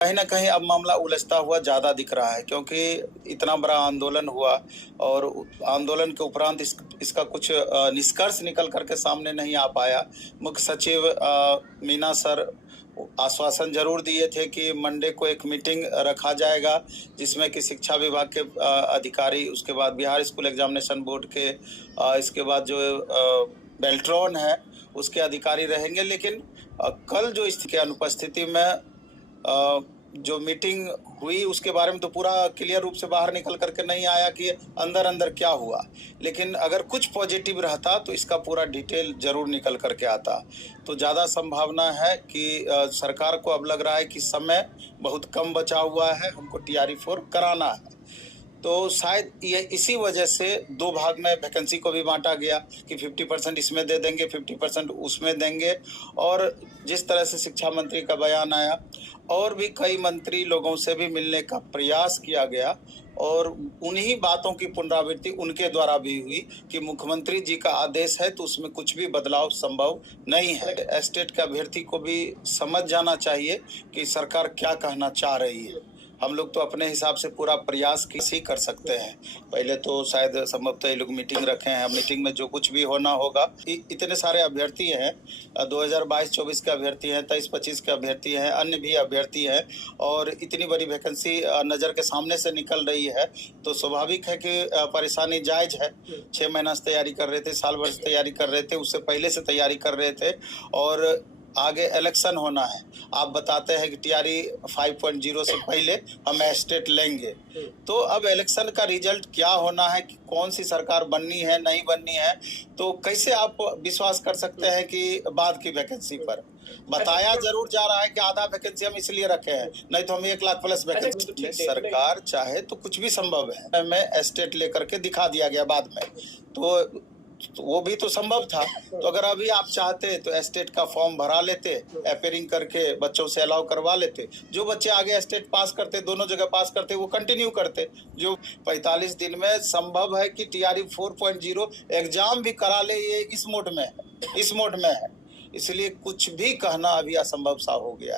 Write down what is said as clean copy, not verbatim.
कहीं न कहीं अब मामला उलझता हुआ ज़्यादा दिख रहा है, क्योंकि इतना बड़ा आंदोलन हुआ और आंदोलन के उपरांत इसका कुछ निष्कर्ष निकल कर के सामने नहीं आ पाया। मुख्य सचिव मीना सर आश्वासन ज़रूर दिए थे कि मंडे को एक मीटिंग रखा जाएगा, जिसमें कि शिक्षा विभाग के अधिकारी, उसके बाद बिहार स्कूल एग्ज़ामिनेशन बोर्ड के इसके बाद जो बेल्ट्रॉन है, उसके अधिकारी रहेंगे। लेकिन कल जो इसकी अनुपस्थिति में जो मीटिंग हुई उसके बारे में तो पूरा क्लियर रूप से बाहर निकल कर के नहीं आया कि अंदर-अंदर क्या हुआ। लेकिन अगर कुछ पॉजिटिव रहता तो इसका पूरा डिटेल ज़रूर निकल कर के आता। तो ज़्यादा संभावना है कि सरकार को अब लग रहा है कि समय बहुत कम बचा हुआ है, हमको टीआरई 4 कराना है। तो शायद ये इसी वजह से 2 भाग में वैकेंसी को भी बाँटा गया कि 50% इसमें दे देंगे, 50% उसमें देंगे। और जिस तरह से शिक्षा मंत्री का बयान आया और भी कई मंत्री लोगों से भी मिलने का प्रयास किया गया और उन्हीं बातों की पुनरावृत्ति उनके द्वारा भी हुई कि मुख्यमंत्री जी का आदेश है तो उसमें कुछ भी बदलाव संभव नहीं है। एस्टेट के अभ्यर्थी को भी समझ जाना चाहिए कि सरकार क्या कहना चाह रही है। हम लोग तो अपने हिसाब से पूरा प्रयास ही कर सकते हैं। पहले तो शायद संभवतः ये लोग मीटिंग रखे हैं, मीटिंग में जो कुछ भी होना होगा। इतने सारे अभ्यर्थी हैं, 2022-24 के अभ्यर्थी हैं, 23-25 के अभ्यर्थी हैं, अन्य भी अभ्यर्थी हैं और इतनी बड़ी वैकेंसी नज़र के सामने से निकल रही है, तो स्वाभाविक है कि परेशानी जायज़ है। 6 महीना से तैयारी कर रहे थे, साल भर से तैयारी कर रहे थे, उससे पहले से तैयारी कर रहे थे और आगे इलेक्शन होना है। आप बताते हैं कि टीआरई 5.0 से पहले हम एस्टेट लेंगे। तो अब इलेक्शन का रिजल्ट क्या होना है, कि कौन सी सरकार बननी है, नहीं बननी है, तो कैसे आप विश्वास कर सकते हैं कि बाद की वैकेंसी पर? बताया ज़रूर जा रहा है कि आधा वैकेंसी हम इसलिए रखे हैं, नहीं तो हम 1 लाख प्लस वैकेंसी। सरकार चाहे तो कुछ भी संभव है। मैं एस्टेट लेकर के दिखा दिया गया बाद में। तो वो भी तो संभव था। तो अगर अभी आप चाहते तो एस्टेट का फॉर्म भरा लेते, अपेयरिंग करके बच्चों से अलाउ करवा लेते। जो बच्चे आगे एस्टेट पास करते, दोनों जगह पास करते, वो कंटिन्यू करते। जो 45 दिन में संभव है कि टीआरई 4.0 एग्जाम भी करा ले, ये इस मोड में है। इसलिए कुछ भी कहना अभी असंभव सा हो गया है।